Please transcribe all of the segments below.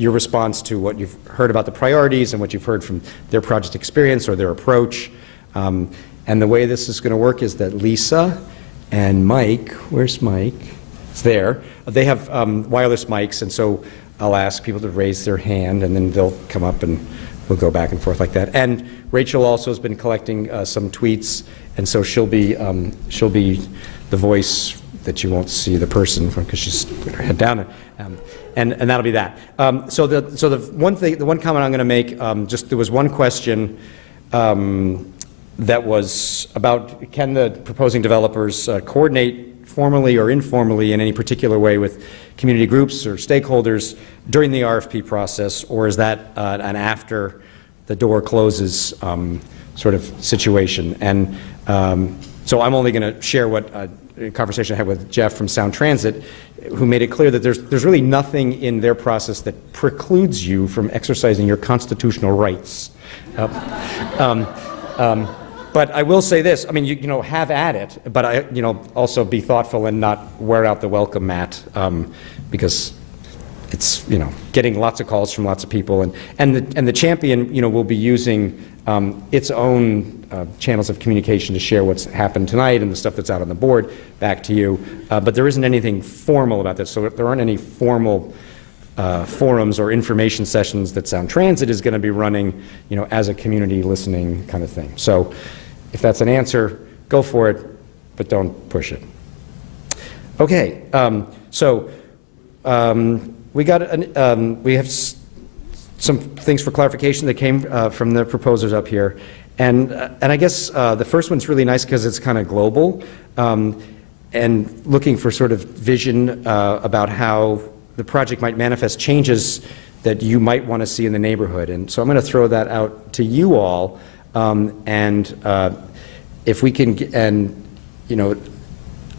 your response to what you've heard about the priorities and what you've heard from their project experience or their approach. And the way this is going to work is that Lisa and Mike, where's Mike? It's there. They have wireless mics, and so I'll ask people to raise their hand, and then they'll come up and we'll go back and forth like that. And Rachel also has been collecting some tweets, and so she'll be the voice that you won't see the person from because she's put her head down, and that'll be that. So the one comment I'm going to make, just there was one question that was about can the proposing developers coordinate formally or informally in any particular way with community groups or stakeholders during the RFP process, or is that an after the door closes sort of situation? And so I'm only going to share what a conversation I had with Jeff from Sound Transit, who made it clear that there's really nothing in their process that precludes you from exercising your constitutional rights. But I will say this, I mean, you know, have at it, but also be thoughtful and not wear out the welcome mat, because it's, getting lots of calls from lots of people, and the champion, will be using its own channels of communication to share what's happened tonight and the stuff that's out on the board back to you. But there isn't anything formal about this, so there aren't any formal forums or information sessions that Sound Transit is going to be running, as a community listening kind of thing. So if that's an answer, go for it, but don't push it. Okay, we have some things for clarification that came from the proposers up here, and I guess the first one's really nice because it's kind of global, and looking for sort of vision about how the project might manifest changes that you might want to see in the neighborhood. And so I'm going to throw that out to you all, and if we can,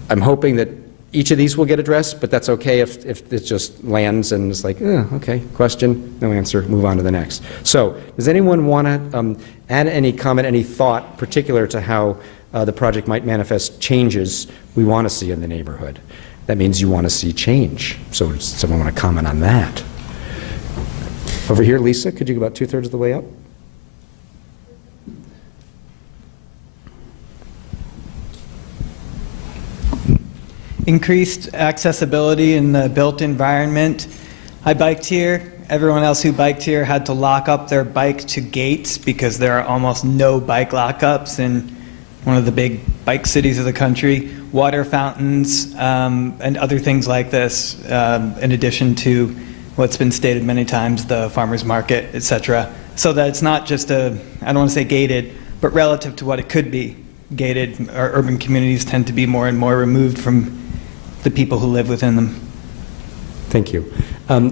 I'm hoping that each of these will get addressed, but that's okay if it just lands and it's like, okay, question, no answer, move on to the next. So does anyone want to add any comment, any thought particular to how the project might manifest changes we want to see in the neighborhood? That means you want to see change. So does someone want to comment on that? Over here, Lisa, could you go about 2/3 of the way up? Increased accessibility in the built environment. I biked here. Everyone else who biked here had to lock up their bike to gates because there are almost no bike lockups in one of the big bike cities of the country. Water fountains and other things like this, in addition to what's been stated many times, the farmers market, etc. So that it's not just I don't want to say gated, but relative to what it could be. Gated, our urban communities tend to be more and more removed from the people who live within them. Thank you.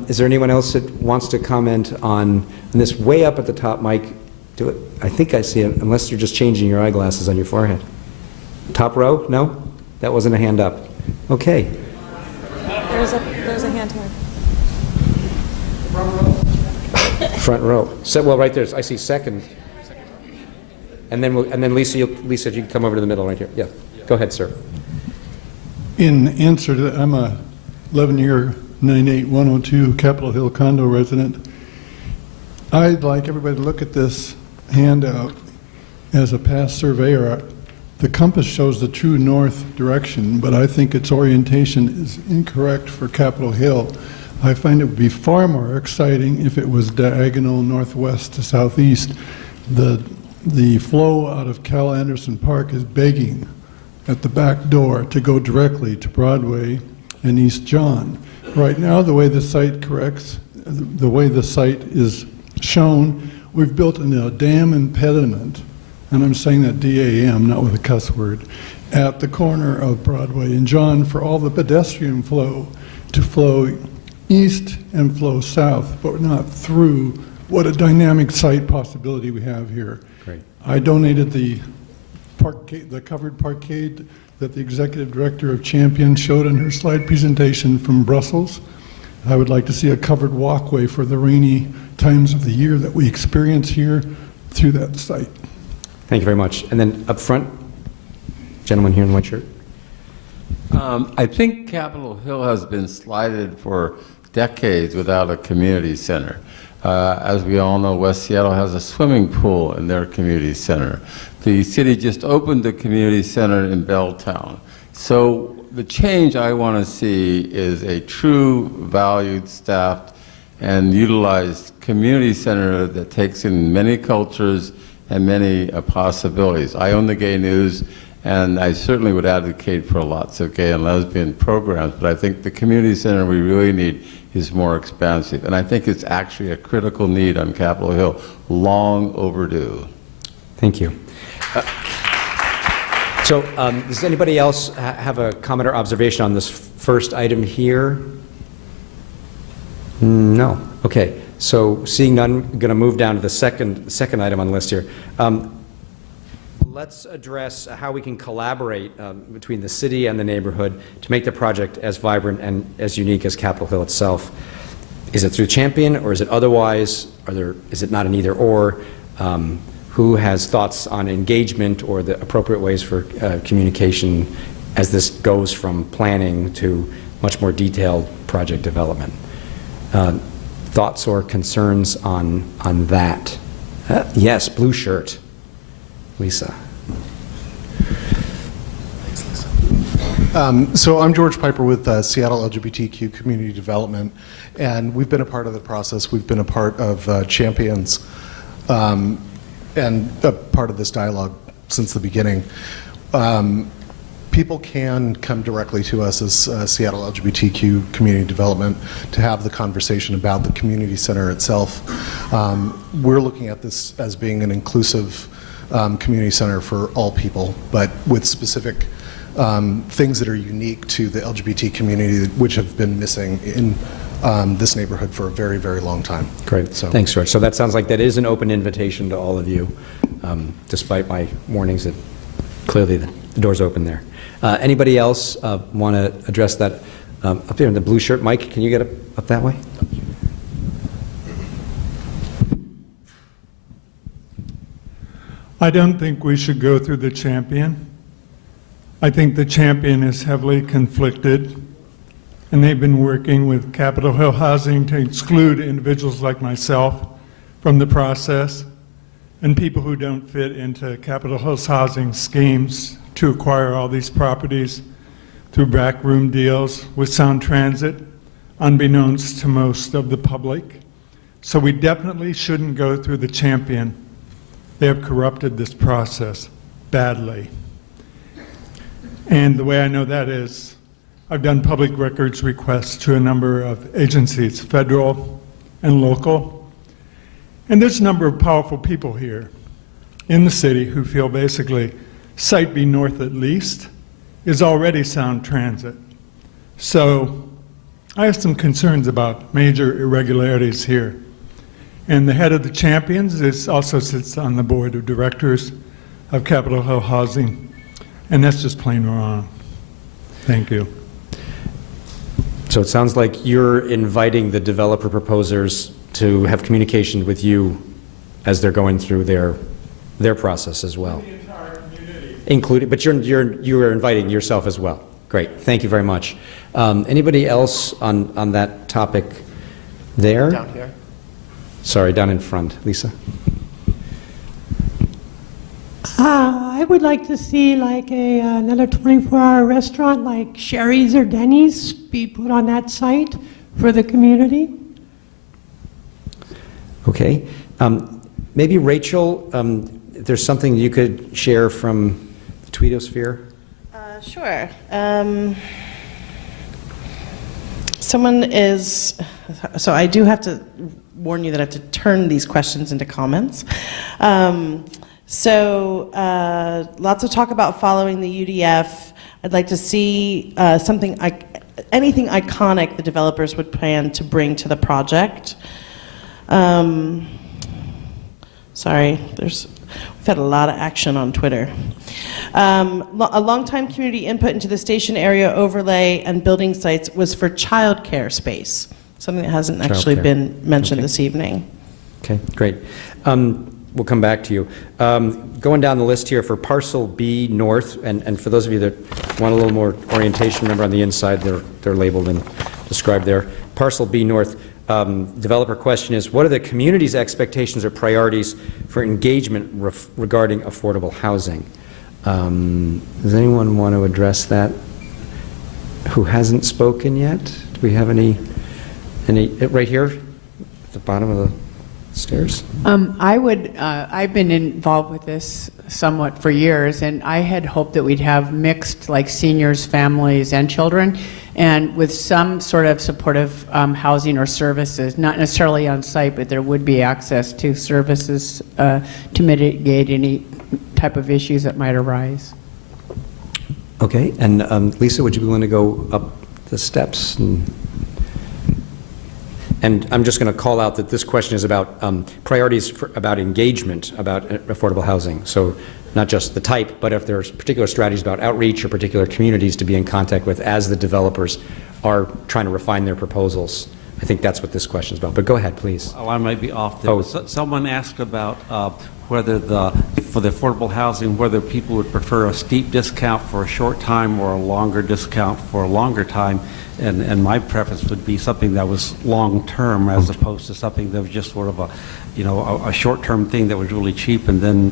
Is there anyone else that wants to comment on this way up at the top, Mike? Do it. I think I see it, unless you're just changing your eyeglasses on your forehead. Top row? No? That wasn't a hand up. Okay. There's a hand here. Front row. So, well, right there. I see second. And then Lisa, if you can come over to the middle right here. Yeah. Go ahead, sir. In answer to that, I'm a 11-year 98102 Capitol Hill condo resident. I'd like everybody to look at this handout as a past surveyor. The compass shows the true north direction, but I think its orientation is incorrect for Capitol Hill. I find it would be far more exciting if it was diagonal northwest to southeast. The flow out of Cal Anderson Park is begging at the back door to go directly to Broadway and East John. Right now, the way the site is shown, we've built a dam impediment, and I'm saying that D-A-M, not with a cuss word, at the corner of Broadway and John for all the pedestrian flow to flow east and flow south, but not through. What a dynamic site possibility we have here. Great. I donated the covered parkade that the executive director of Champion showed in her slide presentation from Brussels. I would like to see a covered walkway for the rainy times of the year that we experience here through that site. Thank you very much. And then up front, gentleman here in the white shirt. I think Capitol Hill has been slighted for decades without a community center. As we all know, West Seattle has a swimming pool in their community center. The city just opened the community center in Belltown. So the change I want to see is a true, valued, staffed, and utilized community center that takes in many cultures and many possibilities. I own the Gay News, and I certainly would advocate for lots of gay and lesbian programs, but I think the community center we really need is more expansive. And I think it's actually a critical need on Capitol Hill, long overdue. Thank you. So does anybody else have a comment or observation on this first item here? No. Okay. So seeing none, I'm going to move down to the second item on the list here. Let's address how we can collaborate between the city and the neighborhood to make the project as vibrant and as unique as Capitol Hill itself. Is it through Champion, or is it otherwise? Is it not an either or? Who has thoughts on engagement or the appropriate ways for communication as this goes from planning to much more detailed project development? Thoughts or concerns on that? Yes, blue shirt. Lisa. So I'm George Piper with Seattle LGBTQ Community Development, and we've been a part of the process. We've been a part of Champions and a part of this dialogue since the beginning. People can come directly to us as Seattle LGBTQ Community Development to have the conversation about the community center itself. We're looking at this as being an inclusive community center for all people, but with specific things that are unique to the LGBT community, which have been missing in this neighborhood for a very, very long time. Great. So. Thanks, George. So that sounds like that is an open invitation to all of you, despite my warnings that clearly the door's open there. Anybody else want to address that up there in the blue shirt? Mike, can you get up that way? I don't think we should go through the Champion. I think the Champion is heavily conflicted, and they've been working with Capitol Hill Housing to exclude individuals like myself from the process, and people who don't fit into Capitol Hill's housing schemes to acquire all these properties through backroom deals with Sound Transit, unbeknownst to most of the public. So we definitely shouldn't go through the Champion. They have corrupted this process badly. And the way I know that is, I've done public records requests to a number of agencies, federal and local. And there's a number of powerful people here in the city who feel basically Site B North at least is already Sound Transit. So I have some concerns about major irregularities here. And the head of the Champions also sits on the board of directors of Capitol Hill Housing, and that's just plain wrong. Thank you. So it sounds like you're inviting the developer proposers to have communication with you as they're going through their process as well. The entire community. Including, but you're inviting yourself as well. Great, thank you very much. Anybody else on that topic there? Down here. Sorry, down in front, Lisa. I would like to see like another 24-hour restaurant like Sherry's or Denny's be put on that site for the community. Okay. Maybe Rachel, if there's something you could share from the Tweetosphere? Sure. So I do have to warn you that I have to turn these questions into comments. Lots of talk about following the UDF. I'd like to see anything iconic the developers would plan to bring to the project. Sorry, we've had a lot of action on Twitter. A long-time community input into the station area overlay and building sites was for childcare space, something that hasn't actually been mentioned this evening. Okay, great. We'll come back to you. Going down the list here for Parcel B North, and for those of you that want a little more orientation, remember on the inside they're labeled and described there. Parcel B North, developer question is, what are the community's expectations or priorities for engagement regarding affordable housing? Does anyone want to address that who hasn't spoken yet? Do we have any right here at the bottom of the stairs? I've been involved with this somewhat for years, and I had hoped that we'd have mixed, like seniors, families, and children, and with some sort of supportive housing or services, not necessarily on site, but there would be access to services to mitigate any type of issues that might arise. Okay, and Lisa, would you be willing to go up the steps? And I'm just going to call out that this question is about priorities about engagement, about affordable housing. So not just the type, but if there's particular strategies about outreach or particular communities to be in contact with as the developers are trying to refine their proposals. I think that's what this question is about. But go ahead, please. Oh, I might be off there. Oh. Someone asked about whether for the affordable housing, whether people would prefer a steep discount for a short time or a longer discount for a longer time. And my preference would be something that was long-term as opposed to something that was just sort of a short-term thing that was really cheap, and then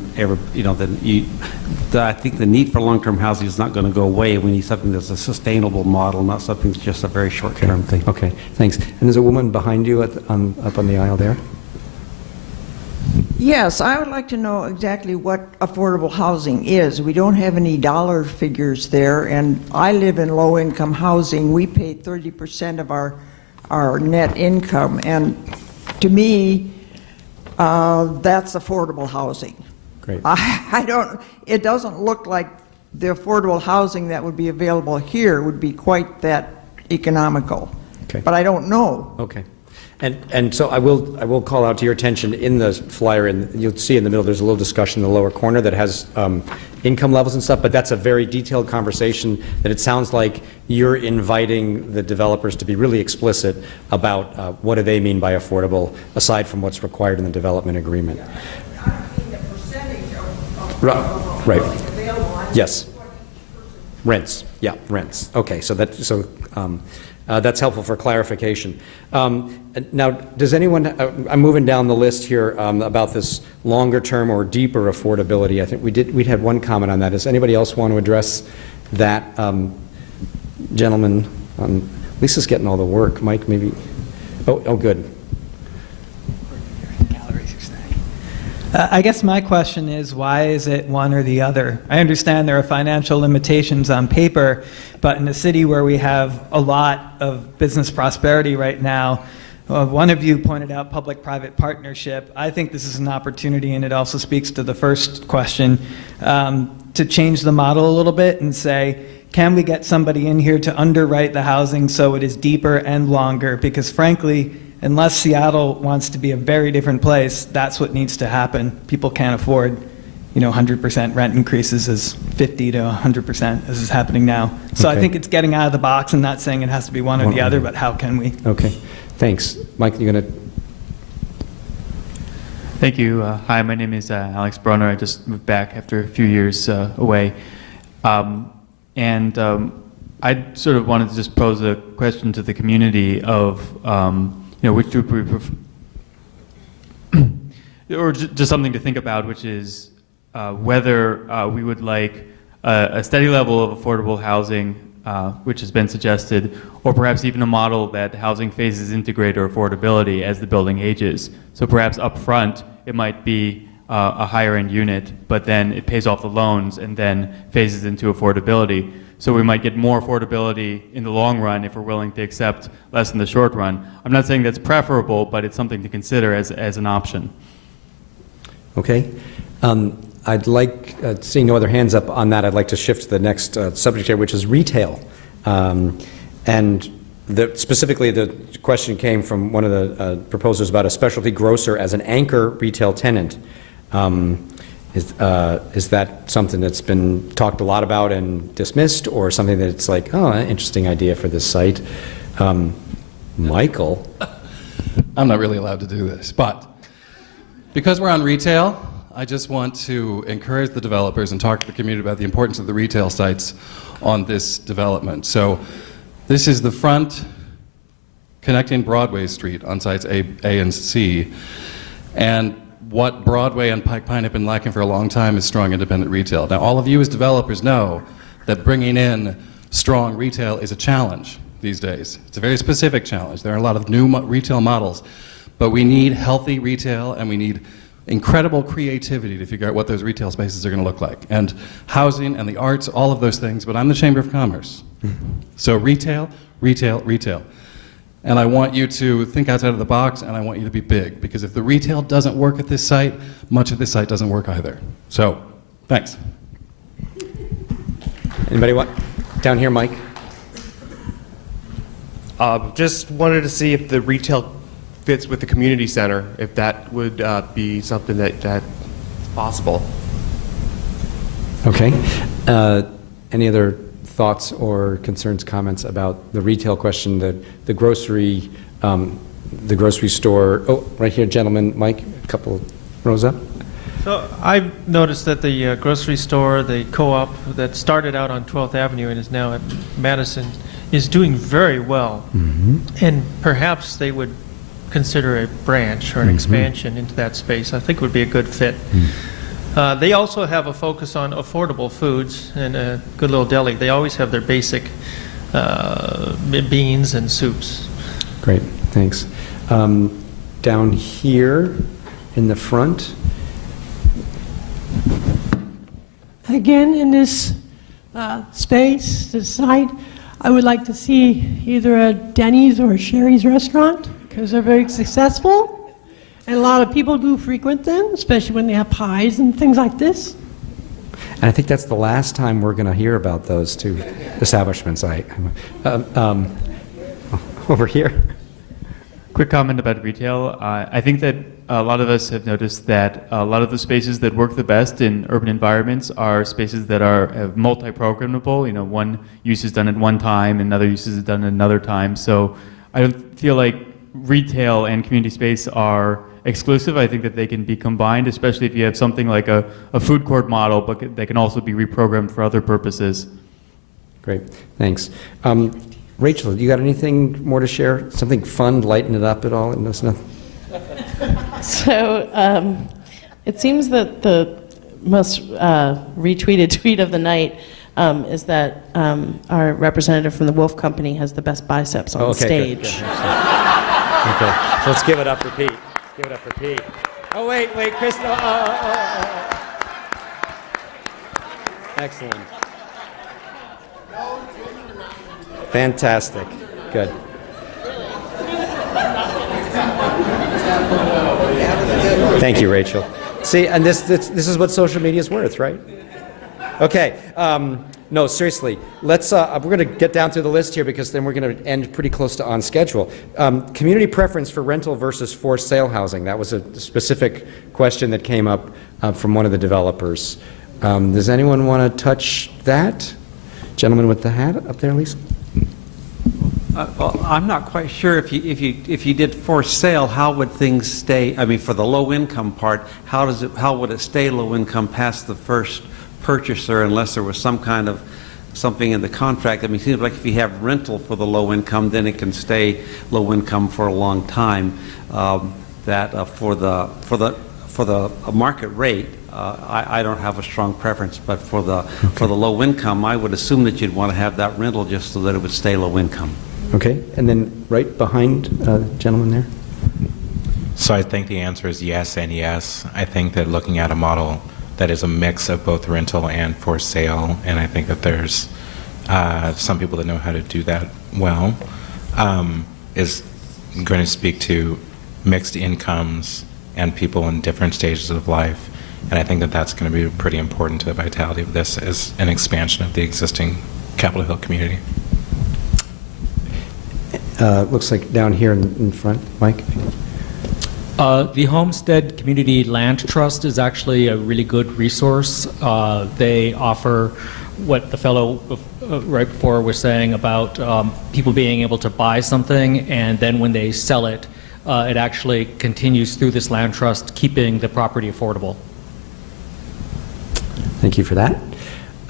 I think the need for long-term housing is not going to go away. We need something that's a sustainable model, not something that's just a very short-term thing. Okay, thanks. And there's a woman behind you up on the aisle there. Yes, I would like to know exactly what affordable housing is. We don't have any dollar figures there, and I live in low-income housing. We pay 30% of our net income, and to me, that's affordable housing. Great. It doesn't look like the affordable housing that would be available here would be quite that economical. Okay. But I don't know. Okay. And so I will call out to your attention in the flyer, and you'll see in the middle there's a little discussion in the lower corner that has income levels and stuff, but that's a very detailed conversation that it sounds like you're inviting the developers to be really explicit about what do they mean by affordable, aside from what's required in the development agreement. Right. Yes. Rents. Yeah, rents. Okay, so that's helpful for clarification. Now, does anyone, I'm moving down the list here about this longer term or deeper affordability. I think we'd had one comment on that. Does anybody else want to address that? Gentleman, Lisa's getting all the work. Mike, maybe, oh good. I guess my question is, why is it one or the other? I understand there are financial limitations on paper, but in a city where we have a lot of business prosperity right now, one of you pointed out public-private partnership. I think this is an opportunity, and it also speaks to the first question, to change the model a little bit and say, can we get somebody in here to underwrite the housing so it is deeper and longer? Because frankly, unless Seattle wants to be a very different place, that's what needs to happen. People can't afford, 100% rent increases as 50 to 100% as is happening now. So I think it's getting out of the box and not saying it has to be one or the other, but how can we? Okay, thanks. Mike, you're going to... Thank you. Hi, my name is Alex Brunner. I just moved back after a few years away. I sort of wanted to just pose a question to the community of, which group we prefer, or just something to think about, which is whether we would like a steady level of affordable housing, which has been suggested, or perhaps even a model that housing phases into greater affordability as the building ages. So perhaps up front, it might be a higher end unit, but then it pays off the loans and then phases into affordability. So we might get more affordability in the long run if we're willing to accept less in the short run. I'm not saying that's preferable, but it's something to consider as an option. Okay. I'd like, seeing no other hands up on that, I'd like to shift to the next subject here, which is retail. And specifically, the question came from one of the proposers about a specialty grocer as an anchor retail tenant. Is that something that's been talked a lot about and dismissed, or something that's like, oh, an interesting idea for this site? Michael? I'm not really allowed to do this, but because we're on retail, I just want to encourage the developers and talk to the community about the importance of the retail sites on this development. So this is the front connecting Broadway Street on sites A and C. And what Broadway and Pike Pine have been lacking for a long time is strong independent retail. Now, all of you as developers know that bringing in strong retail is a challenge these days. It's a very specific challenge. There are a lot of new retail models, but we need healthy retail and we need incredible creativity to figure out what those retail spaces are going to look like. And housing and the arts, all of those things, but I'm the Chamber of Commerce. So retail, retail, retail. And I want you to think outside of the box, and I want you to be big, because if the retail doesn't work at this site, much of this site doesn't work either. So, thanks. Anybody want, down here, Mike? Just wanted to see if the retail fits with the community center, if that would be something that's possible. Okay. Any other thoughts or concerns, comments about the retail question, the grocery store? Oh, right here, gentlemen. Mike, a couple rows up. So I've noticed that the grocery store, the co-op that started out on 12th Avenue and is now at Madison, is doing very well. Mm-hmm. And perhaps they would consider a branch or an expansion into that space. I think it would be a good fit. They also have a focus on affordable foods and a good little deli. They always have their basic beans and soups. Great, thanks. Down here in the front. Again, in this space, this site, I would like to see either a Denny's or a Sherry's restaurant, because they're very successful. And a lot of people do frequent them, especially when they have pies and things like this. And I think that's the last time we're going to hear about those two establishments. Over here. Quick comment about retail. I think that a lot of us have noticed that a lot of the spaces that work the best in urban environments are spaces that are multi-programmable. You know, one use is done at one time, another use is done at another time. So I don't feel like retail and community space are exclusive. I think that they can be combined, especially if you have something like a food court model, but they can also be reprogrammed for other purposes. Great, thanks. Rachel, you got anything more to share? Something fun, lighten it up at all? So it seems that the most retweeted tweet of the night is that our representative from the Wolf Company has the best biceps on the stage. Good. Okay, so let's give it up for Pete. Give it up for Pete. Oh, wait, Chris. Excellent. Fantastic. Good. Thank you, Rachel. See, and this is what social media is worth, right? Okay. No, seriously. Let's. We're going to get down through the list here because then we're going to end pretty close to on schedule. Community preference for rental versus for sale housing. That was a specific question that came up from one of the developers. Does anyone want to touch that? Gentleman with the hat up there, Lisa. Well, I'm not quite sure if you did for sale, how would things stay? I mean, for the low income part, how would it stay low income past the first purchaser unless there was some kind of something in the contract? I mean, it seems like if you have rental for the low income, then it can stay low income for a long time. For the market rate, I don't have a strong preference, but for the low income, I would assume that you'd want to have that rental just so that it would stay low income. Okay, and then right behind the gentleman there. So I think the answer is yes and yes. I think that looking at a model that is a mix of both rental and for sale, and I think that there's some people that know how to do that well, is going to speak to mixed incomes and people in different stages of life. And I think that that's going to be pretty important to the vitality of this as an expansion of the existing Capitol Hill community. Looks like down here in front, Mike. The Homestead Community Land Trust is actually a really good resource. They offer what the fellow right before was saying about people being able to buy something, and then when they sell it, it actually continues through this land trust, keeping the property affordable. Thank you for that.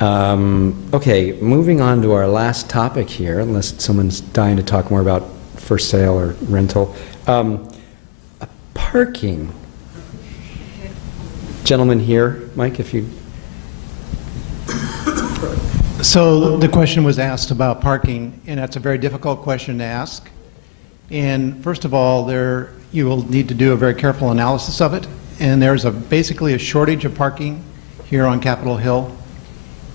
Okay, moving on to our last topic here, unless someone's dying to talk more about for sale or rental. Parking. Gentleman here, Mike, if you... So the question was asked about parking, and that's a very difficult question to ask. And first of all, you will need to do a very careful analysis of it. And there's basically a shortage of parking here on Capitol Hill.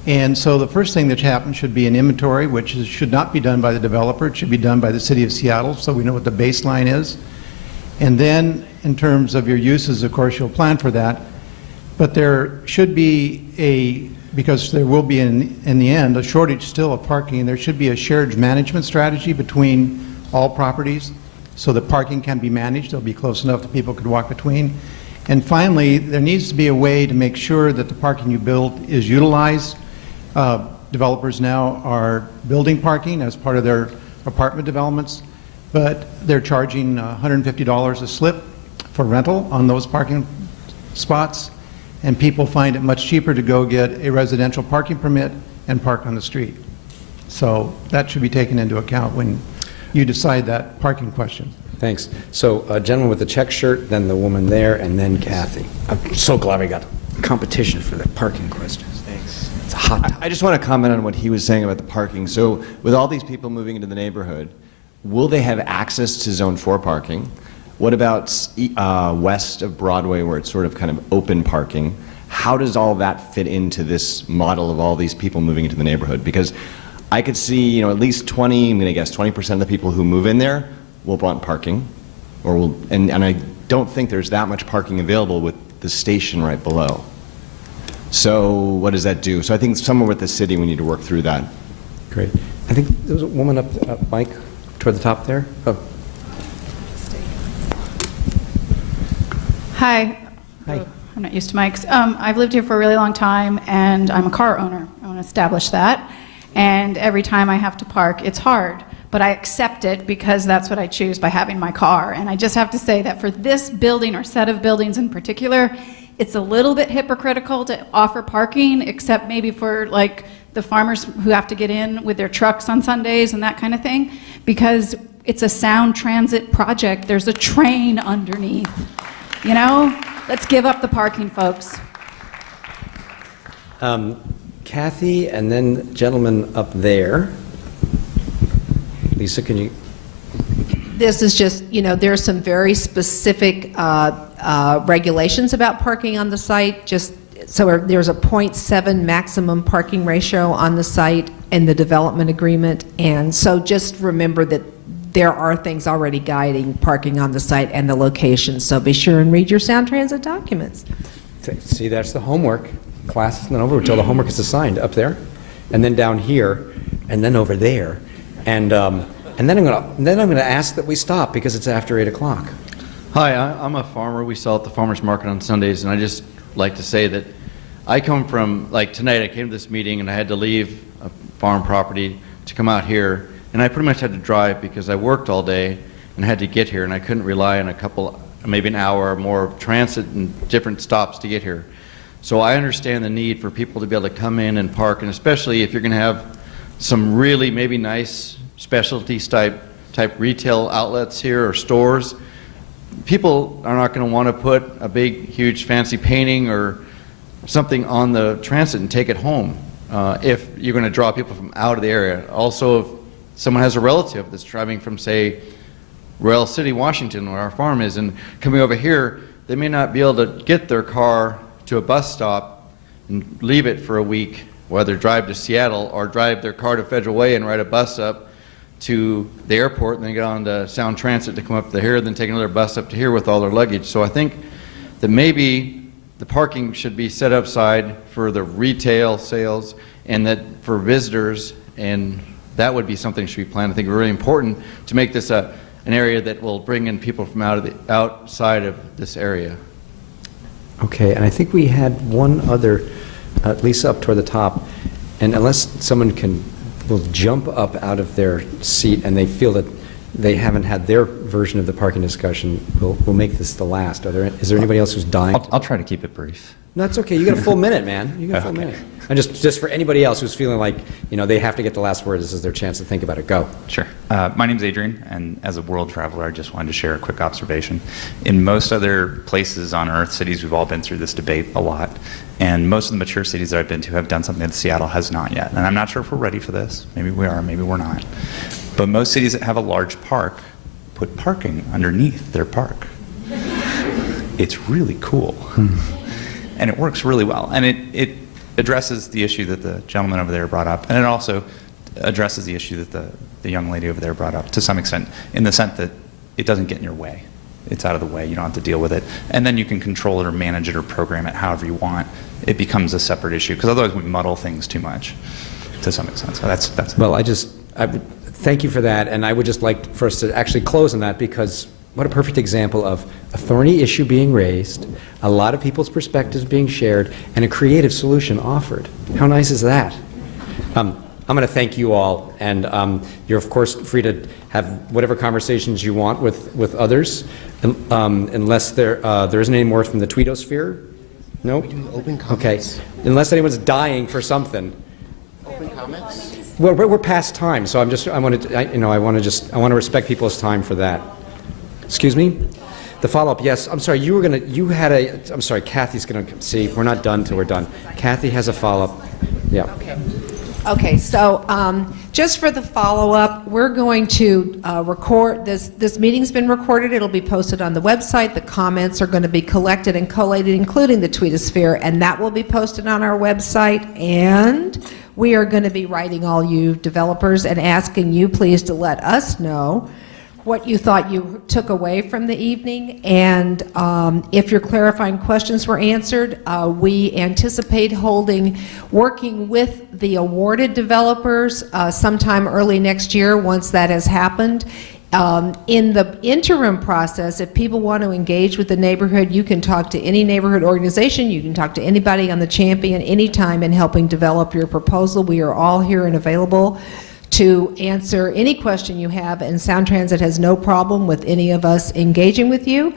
And so the first thing that happens should be an inventory, which should not be done by the developer. It should be done by the City of Seattle, so we know what the baseline is. And then, in terms of your uses, of course, you'll plan for that. But there should be because there will be in the end a shortage still of parking, there should be a shared management strategy between all properties so that parking can be managed. They'll be close enough that people could walk between. And finally, there needs to be a way to make sure that the parking you build is utilized. Developers now are building parking as part of their apartment developments, but they're charging $150 a slip for rental on those parking spots, and people find it much cheaper to go get a residential parking permit and park on the street. So that should be taken into account when you decide that parking question. Thanks. So a gentleman with the check shirt, then the woman there, and then Kathy. I'm so glad we got competition for the parking questions. Thanks. It's a hot topic. I just want to comment on what he was saying about the parking. So with all these people moving into the neighborhood, will they have access to Zone 4 parking? What about west of Broadway where it's sort of kind of open parking? How does all that fit into this model of all these people moving into the neighborhood? Because I could see, at least 20, I'm going to guess 20% of the people who move in there will want parking, and I don't think there's that much parking available with the station right below. So what does that do? So I think somewhere with the city we need to work through that. Great. I think there was a woman up, Mike, toward the top there. Oh. Hi. Hi. I'm not used to mics. I've lived here for a really long time, and I'm a car owner. I want to establish that. And every time I have to park, it's hard. But I accept it because that's what I choose by having my car. And I just have to say that for this building or set of buildings in particular, it's a little bit hypocritical to offer parking, except maybe for like the farmers who have to get in with their trucks on Sundays and that kind of thing, because it's a sound transit project. There's a train underneath. Let's give up the parking, folks. Kathy, and then gentleman up there. Lisa, can you? This is just, there are some very specific regulations about parking on the site. So there's a 0.7 maximum parking ratio on the site in the development agreement. And so just remember that there are things already guiding parking on the site and the location. So be sure and read your sound transit documents. See, that's the homework. Class isn't over until the homework is assigned up there, and then down here, and then over there, and then I'm gonna ask that we stop because it's after 8 o'clock. Hi, I'm a farmer. We sell at the farmers market on Sundays, and I just like to say that I come from, like tonight, I came to this meeting and I had to leave a farm property to come out here, and I pretty much had to drive because I worked all day and had to get here, and I couldn't rely on maybe an hour or more of transit and different stops to get here. So I understand the need for people to be able to come in and park, and especially if you're going to have some really maybe nice specialty type retail outlets here or stores. People are not going to want to put a big, huge, fancy painting or something on the transit and take it home if you're going to draw people from out of the area. Also, if someone has a relative that's driving from, say, Royal City, Washington, where our farm is, and coming over here, they may not be able to get their car to a bus stop and leave it for a week, whether drive to Seattle or drive their car to Federal Way and ride a bus up to the airport and then get on to Sound Transit to come up to here, then take another bus up to here with all their luggage. So I think that maybe the parking should be set aside for the retail sales and that for visitors, and that would be something that should be planned. I think it's really important to make this an area that will bring in people from outside of this area. Okay, and I think we had one other, Lisa up toward the top, and unless someone will jump up out of their seat and they feel that they haven't had their version of the parking discussion. We'll make this the last. Is there anybody else who's dying? I'll try to keep it brief. No, that's okay. You got a full minute, man. You got a full minute. And just for anybody else who's feeling like, they have to get the last word, this is their chance to think about it. Go. Sure. My name's Adrian, and as a world traveler, I just wanted to share a quick observation. In most other places on Earth, cities, we've all been through this debate a lot, and most of the mature cities that I've been to have done something that Seattle has not yet. And I'm not sure if we're ready for this. Maybe we are, maybe we're not. But most cities that have a large park put parking underneath their park. It's really cool. And it works really well. And it addresses the issue that the gentleman over there brought up, and it also addresses the issue that the young lady over there brought up to some extent, in the sense that it doesn't get in your way. It's out of the way. You don't have to deal with it. And then you can control it or manage it or program it however you want. It becomes a separate issue, because otherwise we muddle things too much to some extent. So that's Well, I would thank you for that, and I would just like for us to actually close on that, because what a perfect example of a thorny issue being raised, a lot of people's perspectives being shared, and a creative solution offered. How nice is that? I'm going to thank you all, and you're of course free to have whatever conversations you want with others, unless there isn't any more from the tweetosphere. No? Open comments. Okay. Unless anyone's dying for something. Open comments? Well, we're past time, so I want to respect people's time for that. Excuse me? The follow-up, yes. I'm sorry, I'm sorry, Kathy's going to, see, we're not done till we're done. Kathy has a follow-up. Yeah. Okay, so just for the follow-up, we're going to record, this meeting's been recorded, it'll be posted on the website, the comments are going to be collected and collated, including the tweetosphere, and that will be posted on our website, and we are going to be writing all you developers and asking you please to let us know what you thought you took away from the evening, and if your clarifying questions were answered, we anticipate working with the awarded developers sometime early next year once that has happened. In the interim process, if people want to engage with the neighborhood, you can talk to any neighborhood organization, you can talk to anybody on the Champion anytime in helping develop your proposal. We are all here and available to answer any question you have, and Sound Transit has no problem with any of us engaging with you.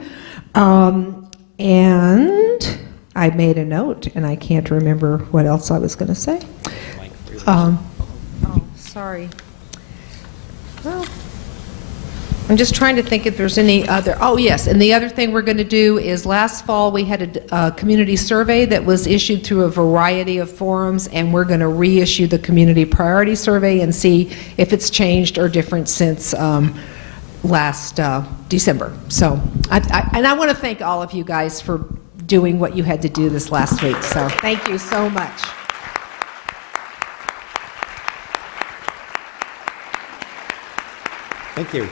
And I made a note, and I can't remember what else I was going to say. Sorry. Well, I'm just trying to think if there's any other, oh yes, and the other thing we're going to do is last fall we had a community survey that was issued through a variety of forums, and we're going to reissue the community priority survey and see if it's changed or different since last December. So, I want to thank all of you guys for doing what you had to do this last week, so thank you so much. Thank you.